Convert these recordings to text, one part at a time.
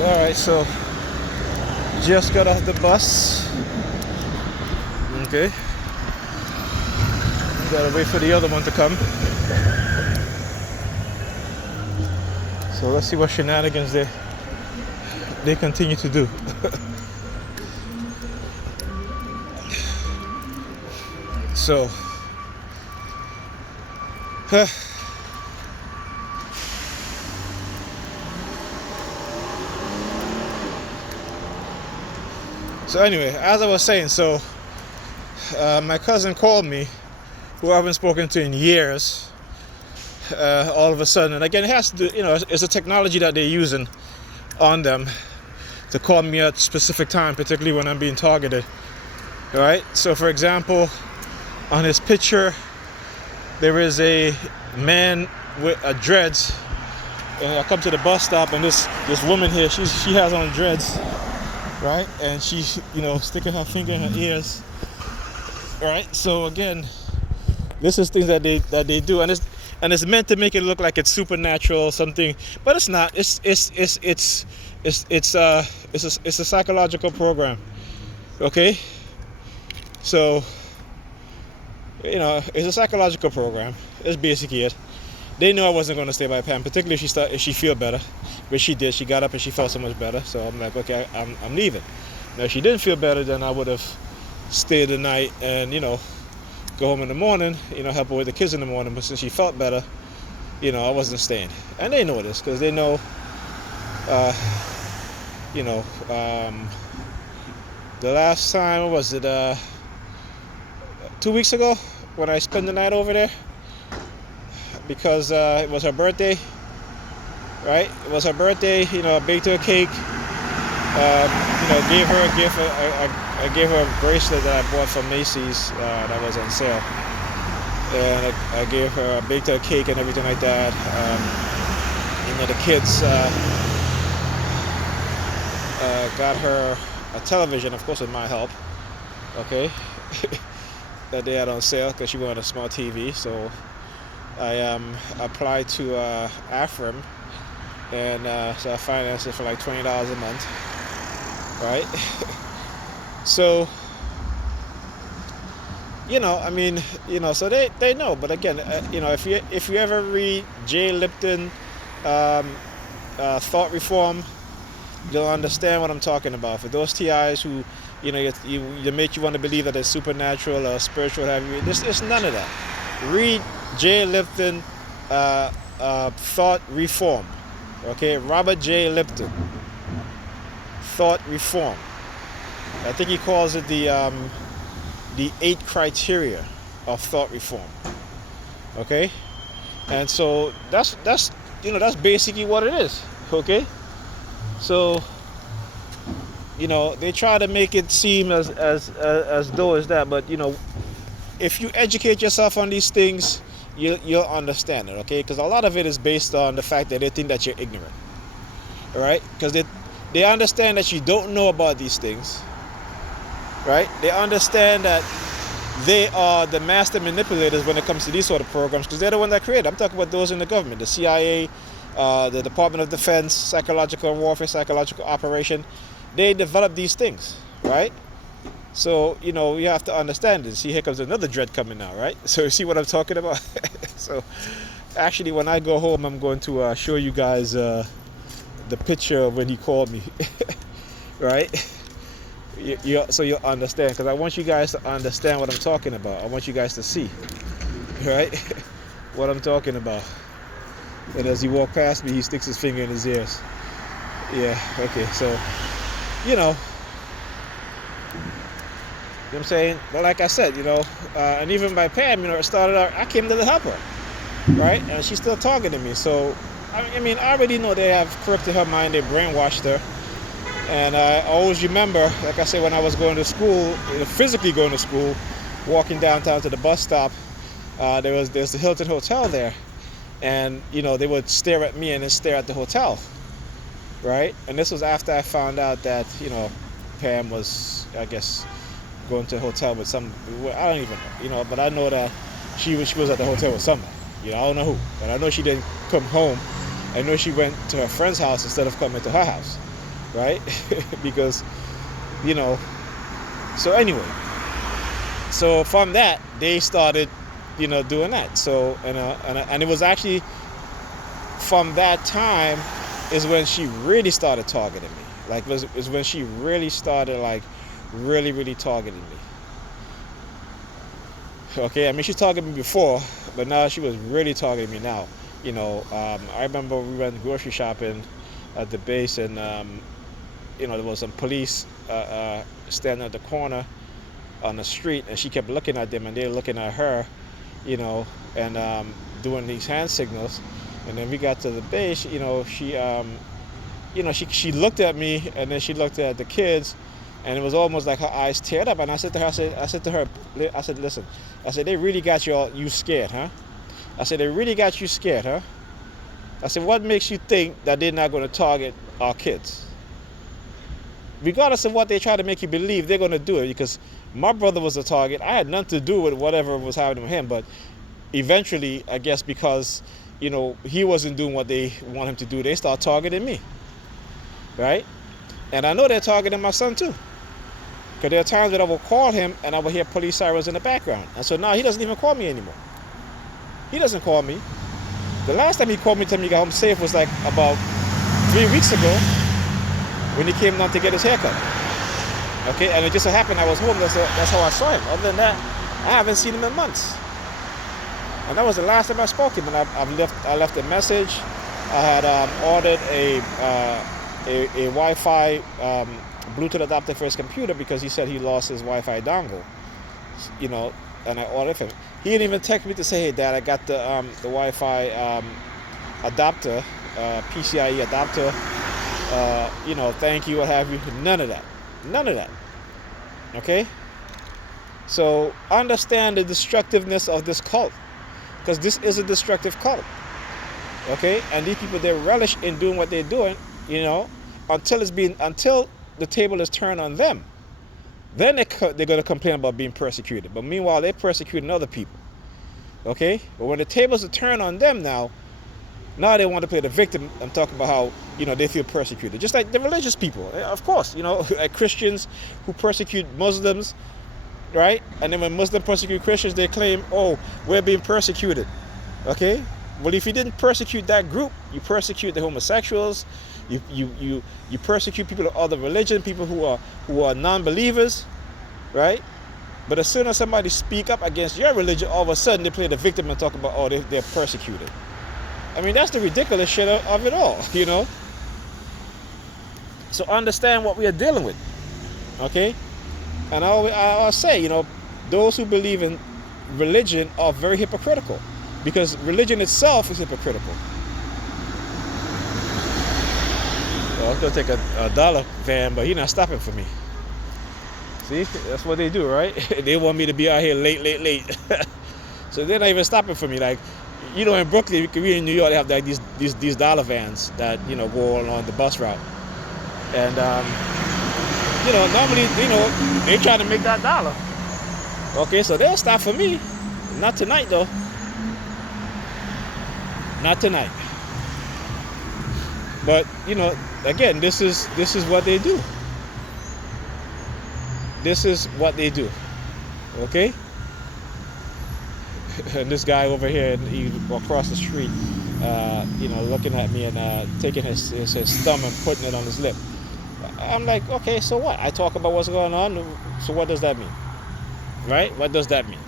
Alright, so just got off the bus. Okay. Gotta wait for the other one to come. So let's see what shenanigans they continue to do. So so anyway, as I was saying, so my cousin called me, who I haven't spoken to in years, all of a sudden. And again, it has to do, it's a technology that they're using on them to call me at a specific time, particularly when I'm being targeted. All right. So, for example, on his picture, there is a man with a dreads, and I come to the bus stop, and this woman here, she has on dreads, right? And she's sticking her finger in her ears. All right. So again, this is things that they do, and it's meant to make it look like it's supernatural something, but it's not. It's a psychological program. Okay. So it's a psychological program. It's basically it. They knew I wasn't going to stay by Pam, particularly if she feel better, which she did. She got up and she felt so much better. So I'm like, okay, I'm leaving. Now, if she didn't feel better, then I would have stayed the night and go home in the morning, help her with the kids in the morning. But since she felt better, I wasn't staying. And they know this because they know, the last time, what was it, 2 weeks ago when I spent the night over there, because it was her birthday, right? It was her birthday, I baked her a cake, gave her a gift. I gave her a bracelet that I bought from Macy's that was on sale. And I gave her, baked her a cake and everything like that. The kids got her a television, of course with my help, okay, that they had on sale because she wanted a small TV. So I applied to AFRIM, and so I financed it for like $20 a month, right? So so they know. But again, if you ever read Jay Lipton Thought Reform, you'll understand what I'm talking about. For those TIs who you make you want to believe that it's supernatural or spiritual, it's none of that. Read Jay Lipton Thought Reform, okay? Robert J. Lipton Thought Reform. I think he calls it the 8 criteria of thought reform. Okay? And so that's basically what it is. Okay? So they try to make it seem as though it's that, but if you educate yourself on these things, you'll understand it. Okay? Because a lot of it is based on the fact that they think that you're ignorant. All right? Because they understand that you don't know about these things. Right? They understand that they are the master manipulators when it comes to these sort of programs, because they're the one that created. I'm talking about those in the government, the CIA, the Department of Defense, psychological warfare, psychological operation. They develop these things, right? So you have to understand this. See, here comes another dread coming now, right? So you see what I'm talking about? So actually, when I go home, I'm going to show you guys the picture of when he called me, right? So you'll understand, because I want you guys to understand what I'm talking about. I want you guys to see, right, what I'm talking about. And as he walked past me, he sticks his finger in his ears. Yeah, okay, so, you know what I'm saying? But like I said, and even by Pam, it started out, I came to help her, right? And she's still talking to me. So, I already know they have corrupted her mind, they brainwashed her. And I always remember, like I said, when I was going to school, physically going to school, walking downtown to the bus stop, there's the Hilton Hotel there. And, they would stare at me and then stare at the hotel, right? And this was after I found out that, Pam was, I guess, going to a hotel with some, I don't even know, but I know that she was at the hotel with someone. I don't know who, but I know she didn't come home. I know she went to her friend's house instead of coming to her house. right? Because, you know, so anyway, so from that, they started, doing that. So, and it was actually from that time is when she really started targeting me. Like, was when she really started, like, really, really targeting me. Okay, I mean, she targeted me before, but now she was really targeting me now. I remember we went grocery shopping at the base, and there was some police standing at the corner on the street, and she kept looking at them, and they were looking at her, and doing these hand signals. And then we got to the base, she looked at me, and then she looked at the kids, and it was almost like her eyes teared up. And I said to her, listen, I said, they really got you scared, huh? I said, they really got you scared, huh? I said, what makes you think that they're not going to target our kids? Regardless of what they try to make you believe, they're going to do it, because my brother was the target. I had nothing to do with whatever was happening with him, but eventually, I guess because, he wasn't doing what they want him to do, they start targeting me, right? And I know they're targeting my son too, because there are times that I will call him and I will hear police sirens in the background. And so now he doesn't even call me anymore. He doesn't call me. The last time he called me to tell me he got home safe was like about 3 weeks ago, when he came down to get his haircut. Okay, and it just so happened I was home. That's how I saw him. Other than that, I haven't seen him in months. And that was the last time I spoke to him. And I left a message. I had ordered a Wi-Fi Bluetooth adapter for his computer, because he said he lost his Wi-Fi dongle. And I ordered for him. He didn't even text me to say, "Hey, Dad, I got the Wi-Fi adapter, PCIe adapter. Thank you, what have you." None of that. Okay? So understand the destructiveness of this cult, because this is a destructive cult. Okay? And these people, they relish in doing what they're doing, until the table is turned on them. Then they're going to complain about being persecuted. But meanwhile, they're persecuting other people. Okay? But when the tables are turned on them now they want to play the victim and talk about how, they feel persecuted. Just like the religious people, of course, like Christians who persecute Muslims, right? And then when Muslims persecute Christians, they claim, "Oh, we're being persecuted." Okay? Well, if you didn't persecute that group, you persecute the homosexuals, you persecute people of other religion, people who are non-believers, right? But as soon as somebody speak up against your religion, all of a sudden they play the victim and talk about, they're persecuted. I mean, that's the ridiculous shit of it all, So understand what we are dealing with, okay? And I'll say, those who believe in religion are very hypocritical, because religion itself is hypocritical. Well, I was going to take a dollar van, but he's not stopping for me. See, that's what they do, right? They want me to be out here late. So they're not even stopping for me. Like, in Brooklyn, we in New York, they have like these dollar vans that, go along the bus route. And, normally, they try to make that dollar. Okay, so they'll stop for me. Not tonight, though. Not tonight. But, again, this is what they do. This is what they do. Okay? And this guy over here, he across the street, looking at me and taking his thumb and putting it on his lip. I'm like, okay, so what? I talk about what's going on, so what does that mean? Right? What does that mean?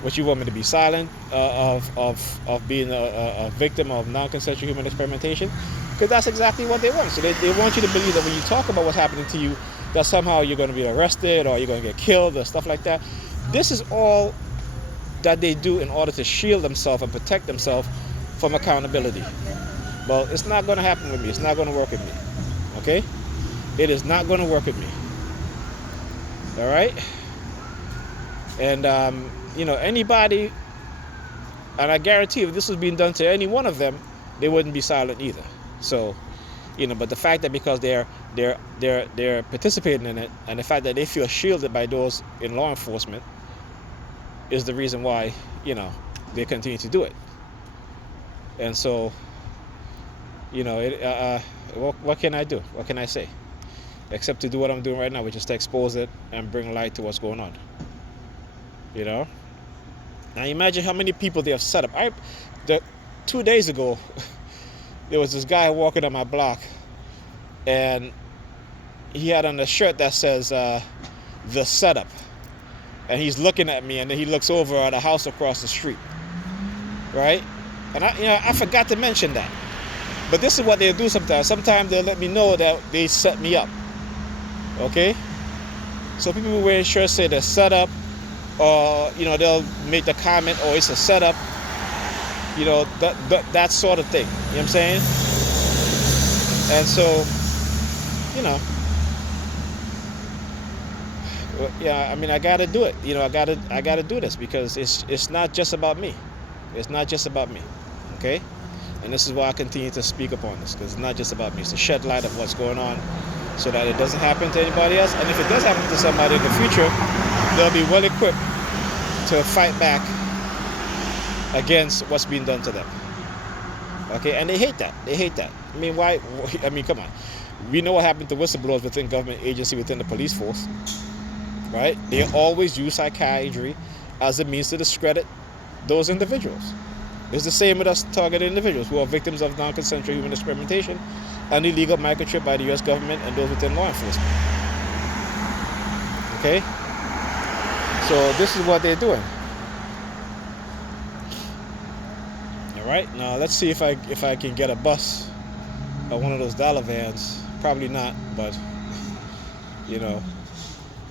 What, you want me to be silent of being a victim of non-consensual human experimentation? Because that's exactly what they want. So they want you to believe that when you talk about what's happening to you, that somehow you're going to be arrested or you're going to get killed or stuff like that. This is all that they do in order to shield themselves and protect themselves from accountability. Well, it's not going to happen with me. It's not going to work with me. Okay? It is not going to work with me. All right? And, anybody, and I guarantee if this was being done to any one of them, they wouldn't be silent either. So, but the fact that because they're participating in it, and the fact that they feel shielded by those in law enforcement is the reason why, they continue to do it. And so, what can I do? What can I say? Except to do what I'm doing right now, which is to expose it and bring light to what's going on. You know? Now imagine how many people they have set up. 2 days ago, there was this guy walking on my block, and he had on a shirt that says the setup. And he's looking at me, and then he looks over at a house across the street. Right? And I forgot to mention that. But this is what they'll do sometimes. Sometimes they'll let me know that they set me up. Okay? So people who wear shirts say they're set up, or they'll make the comment, "Oh, it's a setup." That sort of thing. You know what I'm saying? And so, yeah, I mean, I gotta do it. I gotta do this because it's not just about me. It's not just about me. Okay? And this is why I continue to speak upon this, because it's not just about me. It's to shed light of what's going on so that it doesn't happen to anybody else. And if it does happen to somebody in the future, they'll be well equipped to fight back against what's being done to them. Okay? And they hate that. I mean, why? I mean, come on. We know what happened to whistleblowers within government agency, within the police force. Right? They always use psychiatry as a means to discredit those individuals. It's the same with us targeted individuals who are victims of non-consensual human experimentation and illegal microchip by the U.S. government and those within law enforcement. Okay? So this is what they're doing. All right. Now let's see if I can get a bus or one of those dollar vans. Probably not, but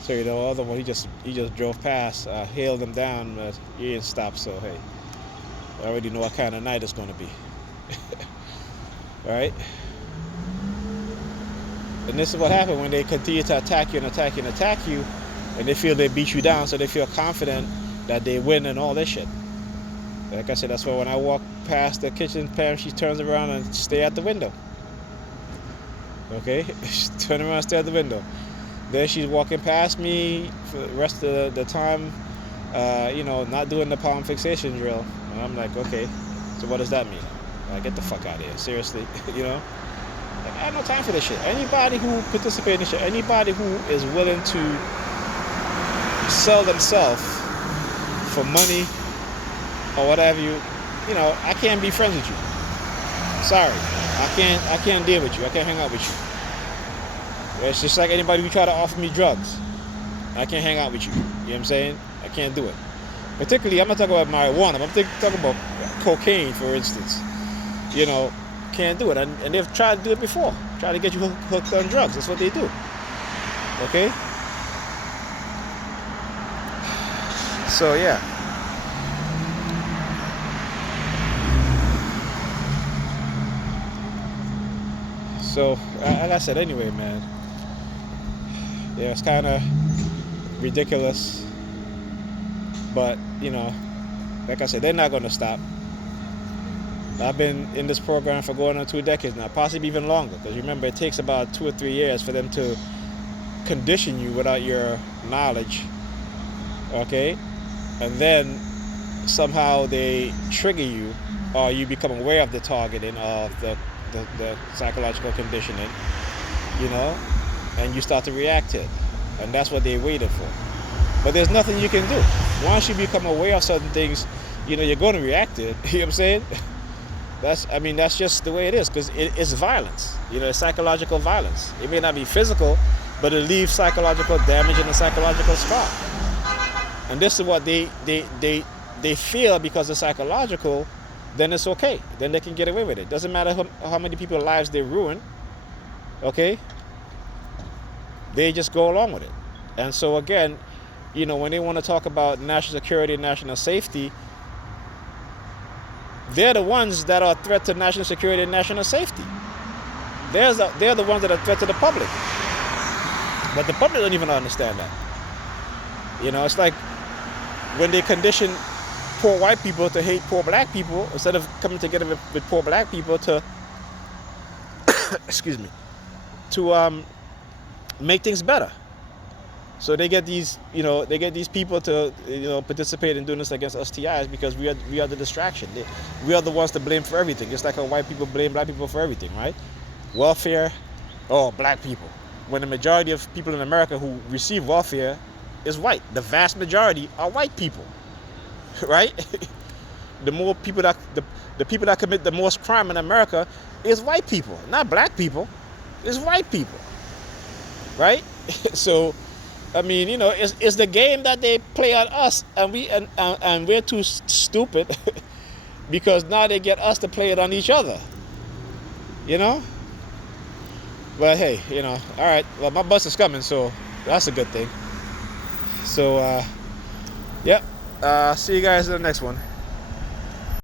So the other one, he just drove past. I hailed him down, but he didn't stop. So hey, I already know what kind of night it's going to be. All right. And this is what happened when they continue to attack you, and they feel they beat you down, so they feel confident that they win and all this shit. Like I said, that's why when I walk past the kitchen, Pam, she turns around and stay at the window. Okay, she turn around and stay at the window. Then she's walking past me for the rest of the time, not doing the palm fixation drill. And I'm like, okay, so what does that mean? Like, get the fuck out of here, seriously, Like, I have no time for this shit. Anybody who participates in this shit, anybody who is willing to sell themselves for money or whatever, I can't be friends with you. Sorry, I can't deal with you. I can't hang out with you. It's just like anybody who try to offer me drugs. I can't hang out with you. You know what I'm saying? I can't do it. Particularly, I'm not talking about marijuana. I'm talking about cocaine, for instance. Can't do it. And they've tried to do it before. Try to get you hooked on drugs. That's what they do. Okay? So, yeah. So, like I said, anyway, man. Yeah, it's kind of ridiculous. But, like I said, they're not going to stop. I've been in this program for going on 2 decades now, possibly even longer. Because remember, it takes about 2 or 3 years for them to condition you without your knowledge. Okay? And then somehow they trigger you, or you become aware of the targeting of the psychological conditioning, and you start to react to it. And that's what they waited for. But there's nothing you can do. Once you become aware of certain things, you're going to react to it. You know what I'm saying? That's just the way it is, because it's violence. It's psychological violence. It may not be physical, but it leaves psychological damage and a psychological scar. And this is what they feel, because it's psychological, then it's okay. Then they can get away with it. Doesn't matter how many people's lives they ruin. Okay? They just go along with it. And so again, when they want to talk about national security and national safety, they're the ones that are a threat to national security and national safety. They're the ones that are a threat to the public. But the public don't even understand that. It's like when they condition poor white people to hate poor black people, instead of coming together with poor black people to excuse me, to make things better. So they get these people to participate in doing this against STIs, because we are the distraction. We are the ones to blame for everything. Just like how white people blame black people for everything, right? welfare, oh, black people. When the majority of people in America who receive welfare is white. The vast majority are white people, right? The more people that the people that commit the most crime in America is white people, not black people. It's white people, right? So, I mean, it's the game that they play on us, and we're too stupid because now they get us to play it on each other, you know. But hey, all right. Well, my bus is coming, so that's a good thing. So, yep. See you guys in the next one.